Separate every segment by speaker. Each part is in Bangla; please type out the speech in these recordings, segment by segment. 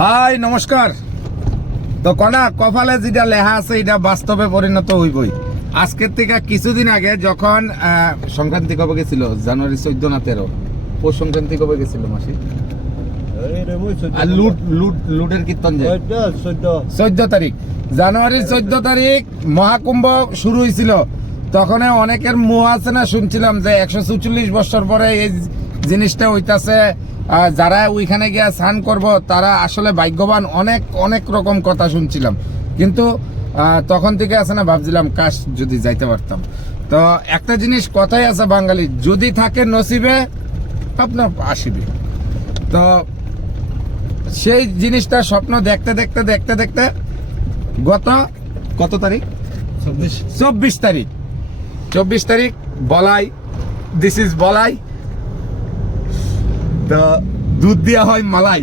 Speaker 1: হাই নমস্কার। তো কনা কপালে যেটা লেখা আছে এটা বাস্তবে পরিণত হইবই। আজকের থেকে কিছুদিন আগে যখন সংক্রান্তি কবে গেছিল জানুয়ারি চোদ্দ না তেরো পৌষ সংক্রান্তি কবে গেছিল মাসি। আর লুট লুট লুটের কীর্তন চোদ্দ তারিখ। জানুয়ারির চোদ্দ তারিখ মহাকুম্ভ শুরু হয়েছিল তখন অনেকের মুহ আছে না শুনছিলাম যে একশো চুচল্লিশ বছর পরে এই জিনিসটা হইতাছে যারা ওইখানে গিয়ে স্নান করব তারা আসলে ভাগ্যবান অনেক অনেক রকম কথা শুনছিলাম। কিন্তু তখন থেকে আছে না ভাবছিলাম কাশ যদি যাইতে পারতাম। তো একটা জিনিস কথাই আছে বাঙালি যদি থাকে নসিবে আপনার আসিবে। তো সেই জিনিসটা স্বপ্ন দেখতে দেখতে দেখতে দেখতে গত কত তারিখ? চব্বিশ। চব্বিশ তারিখ। চব্বিশ তারিখ বলাই দিস ইজ বলাই। তো দুধ দেওয়া হয় মালাই।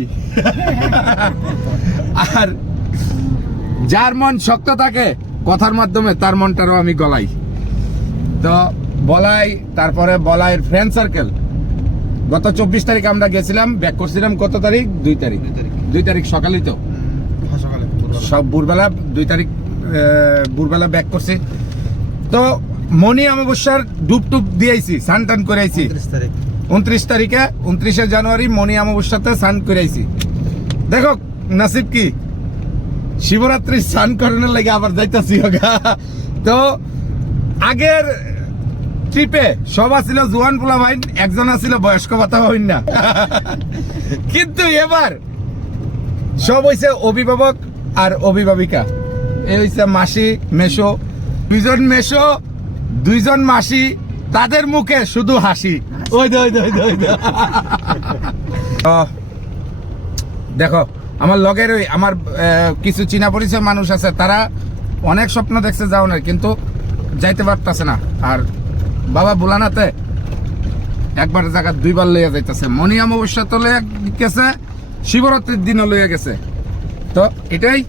Speaker 1: আর যার মন শক্ত থাকে কথার মাধ্যমে তার মনটারও আমি গলাই। তো বলাই তারপরে বলাইয়ের ফ্রেন্ড সার্কেল গত চব্বিশ তারিখ আমরা গেছিলাম ব্যাক করছিলাম কত তারিখ? দুই তারিখ। দুই তারিখ। সকালেই তো। সব ভোরবেলা দুই তারিখ ভোরবেলা ব্যাক করছি। তো মনি অমাবস্যার ডুব টুব দিয়েছি সান টান করে আইছি উনত্রিশ তারিখে, উনত্রিশে জানুয়ারি মনি অমাবস্যাতে স্নান করে আইছি দেখো, নাসিব কি? শিবরাত্রি স্নান করানোর লাগে আবার যাইতাছি তো, আগের ট্রিপে সব আছিল জোয়ান পোলা ভাই, একজন আছিল বয়স্ক ভাতা হইন না। কিন্তু এবার সব হইছে অভিভাবক আর অভিভাবিকা। এই হইছে মাসি মেশো দুইজন মেশো দুইজন মাসি, তাদের মুখে শুধু হাসি। দেখো, আমার লগের ওই আমার কিছু চীনা পরিচয় মানুষ আছে, তারা অনেক স্বপ্ন দেখছে যাও না কিন্তু যাইতে পারতাছে না। আর বাবা বুলানাতে একবার জায়গা দুইবার লইয়া যাইতেছে। মনি অমাবস্যা তো লইয়া গেছে, শিবরাত্রির দিনও লইয়া গেছে। তো এটাই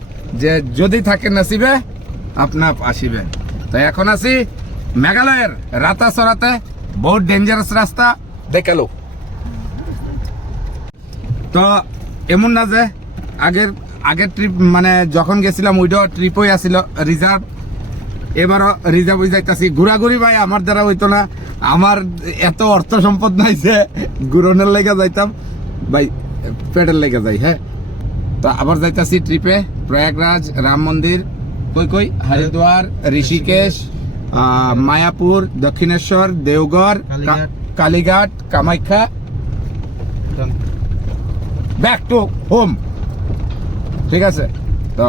Speaker 1: যে যদি থাকে নাসিবে আপনা আসিবে। তো এখন আছি মেঘালয়ের রাতা সরাতে বহুত ডেঞ্জারাস রাস্তা। দেখাল তো এমন না যে আগের আগের ট্রিপ মানে যখন গেছিলাম ওইটাও ট্রিপই আসিল রিজার্ভ এবারও রিজার্ভ যাইতাছি। ঘোরাঘুরি ভাই আমার দ্বারা হইতো না। আমার এত অর্থ সম্পদ নাই যে ঘুরনের লেগে যাইতাম। ভাই পেটের লেগে যাই হ্যাঁ। তো আবার যাইতাছি ট্রিপে প্রয়াগরাজ রাম মন্দির কই কই? Haridwar Rishikesh. Mayapur Dakshineswar Deogarh
Speaker 2: Kalighat.
Speaker 1: Kalighat Kamakhya. Back to home ঠিক আছে? তো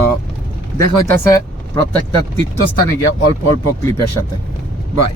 Speaker 1: দেখা হইতেছে প্রত্যেকটা তীর্থস্থানে গিয়ে অল্প অল্প ক্লিপের সাথে। বাই